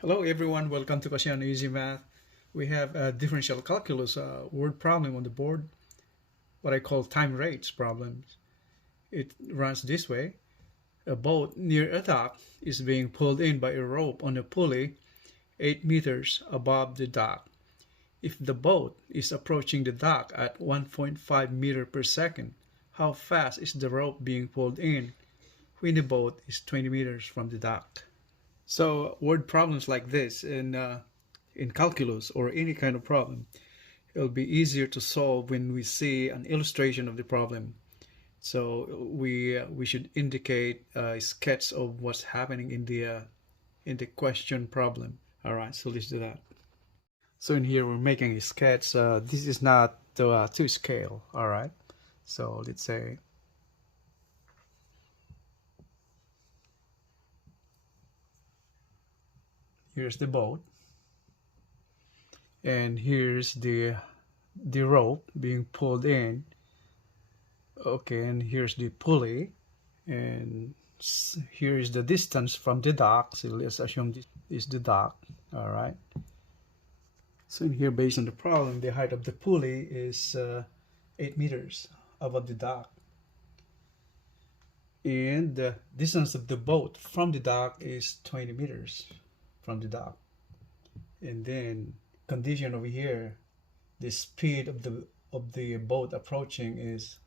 Hello everyone, welcome to Question Easy Math. We have a differential calculus word problem on the board, what I call time rates problems. It runs this way. A boat near a dock is being pulled in by a rope on a pulley 8 meters above the dock. If the boat is approaching the dock at 1.5 meter per second, how fast is the rope being pulled in when the boat is 20 meters from the dock? So word problems like this in calculus or any kind of problem, it'll be easier to solve when we see an illustration of the problem. So we should indicate a sketch of what's happening in the question problem. All right, so let's do that. So in here we're making a sketch. This is not to scale. All right. So let's say here's the boat, and here's the rope being pulled in. Okay, and here's the pulley, and here is the distance from the dock. So let's assume this is the dock. All right. So in here, based on the problem, the height of the pulley is 8 meters above the dock, and the distance of the boat from the dock is 20 meters from the dock. And then condition over here, the speed of the boat approaching is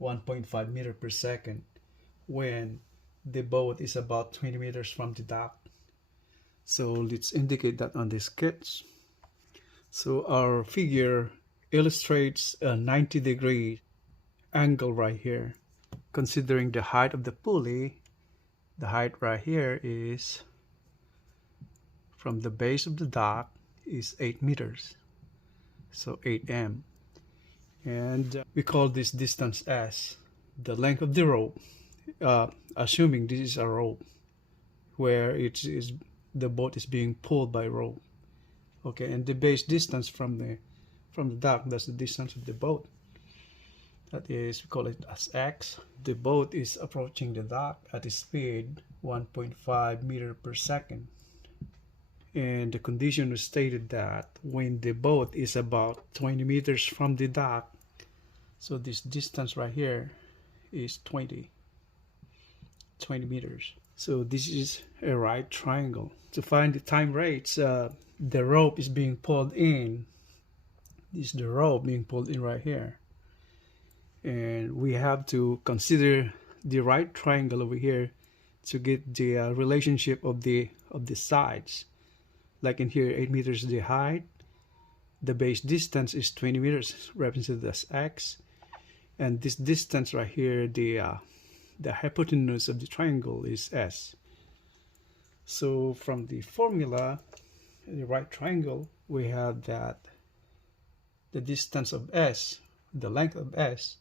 1.5 meter per second when the boat is about 20 meters from the dock. So let's indicate that on the sketch. So our figure illustrates a 90-degree angle right here. Considering the height of the pulley, the height right here is from the base of the dock is 8 meters. So 8m. And we call this distance S. The length of the rope, assuming this is a rope where the boat is being pulled by rope. Okay, and the base distance from the dock, that's the distance of the boat. That is, we call it as X. The boat is approaching the dock at a speed 1.5 meter per second. And the condition was stated that when the boat is about 20 meters from the dock, so this distance right here is 20 meters. So this is a right triangle. To find the time rates, the rope is being pulled in. This is the rope being pulled in right here. And we have to consider the right triangle over here to get the relationship of the sides. Like in here, 8 meters is the height. The base distance is 20 meters, represented as X. And this distance right here, the hypotenuse of the triangle is S. So from the formula, the right triangle, we have that the distance of S, the length of S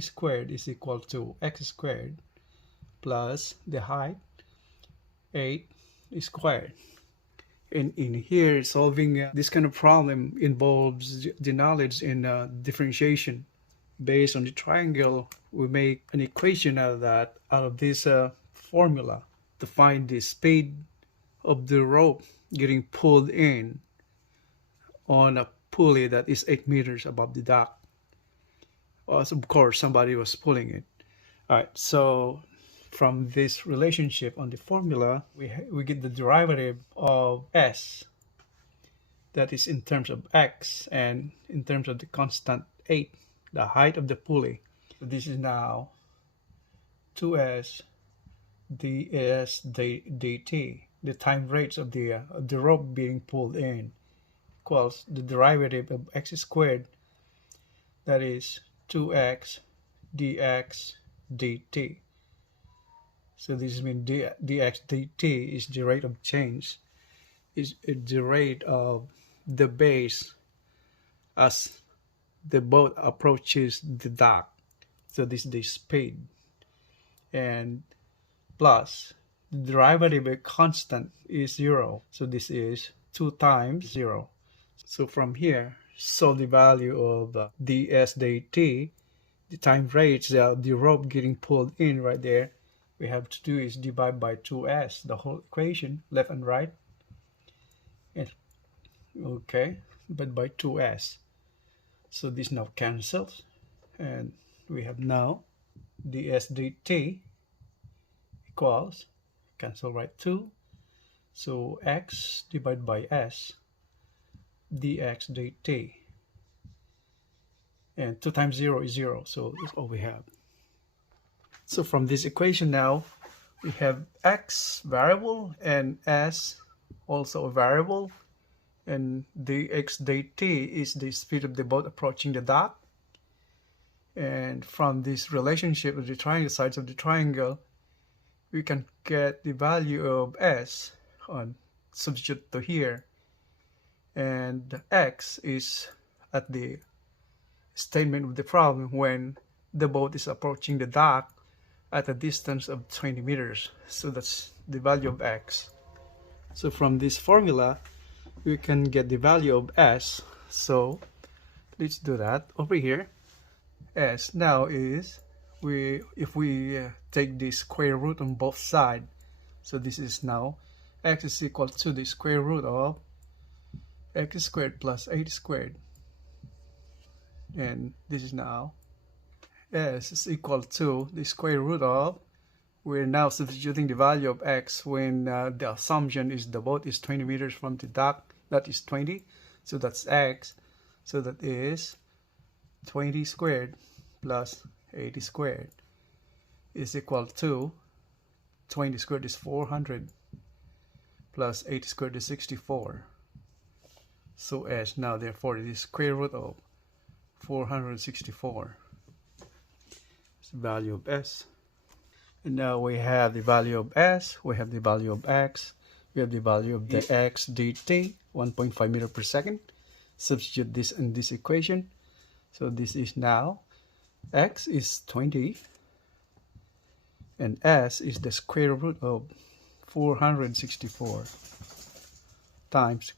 squared is equal to X squared plus the height, 8 squared. And in here, solving this kind of problem involves the knowledge in differentiation. Based on the triangle, we make an equation out of this formula to find the speed of the rope getting pulled in on a pulley that is 8 meters above the dock. Of course, somebody was pulling it. All right, so from this relationship on the formula, we get the derivative of S, that is in terms of X, and in terms of the constant 8, the height of the pulley. So this is now 2S ds dt, the time rates of the rope being pulled in, equals the derivative of X squared, that is 2x dx dt. So this means dx dt is the rate of change, is the rate of the base as the boat approaches the dock. So this is the speed, and plus the derivative of constant is 0. So this is 2 times 0. So from here, solve the value of ds dt, the time rates, the rope getting pulled in right there, we have to do is divide by 2s, the whole equation, left and right. And okay, but by 2s. So this now cancels, and we have now ds dt equals, cancel right 2. So x divided by s dx dt. And 2 times 0 is 0, so that's all we have. So from this equation now, we have x variable and s also a variable, and dx dt is the speed of the boat approaching the dock. And from this relationship of the triangle sides of the triangle, we can get the value of s on substitute to here, and x is at the statement of the problem when the boat is approaching the dock at a distance of 20 meters. So that's the value of x. So from this formula, we can get the value of s. So let's do that over here. S now is, if we take the square root on both sides, so this is now x is equal to the square root of x squared plus 8 squared. And this is now s is equal to the square root of, we're now substituting the value of x when the assumption is the boat is 20 meters from the dock, that is 20, so that's x, so that is 20 squared plus 80 squared is equal to 20 squared is 400 plus 80 squared is 64. So s now therefore is square root of 464. It's the value of s. And now we have the value of s, we have the value of x, we have the value of the x dt, 1.5 meter per second. Substitute this in this equation. So this is now x is 20 and s is the square root of 464 times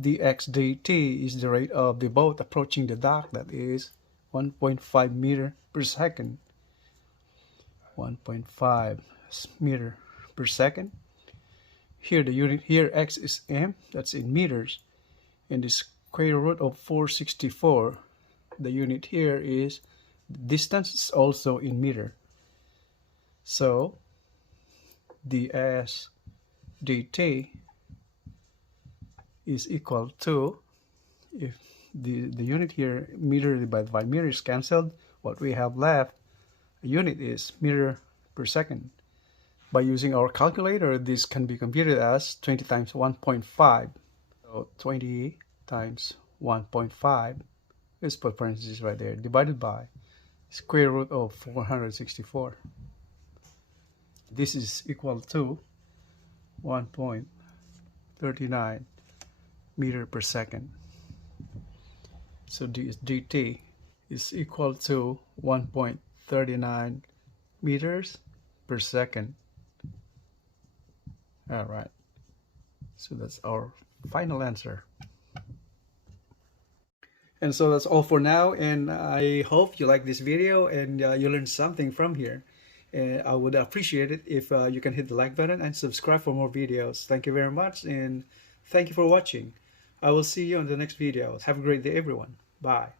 dx dt is the rate of the boat approaching the dock, that is 1.5 meter per second. 1.5 meter per second. Here the unit, here x is m, that's in meters, and the square root of 464, the unit here is, the distance is also in meter. So ds dt is equal to, if the unit here, meter divided by meter, is cancelled, what we have left, a unit is meter per second. By using our calculator, this can be computed as 20 times 1.5. So 20 times 1.5, let's put parentheses right there, divided by square root of 464. This is equal to 1.39 meter per second. So dt is equal to 1.39 meters per second. All right, so that's our final answer. And so that's all for now, and I hope you like this video and you learned something from here. And I would appreciate it if you can hit the like button and subscribe for more videos. Thank you very much, and thank you for watching. I will see you on the next video. Have a great day, everyone. Bye.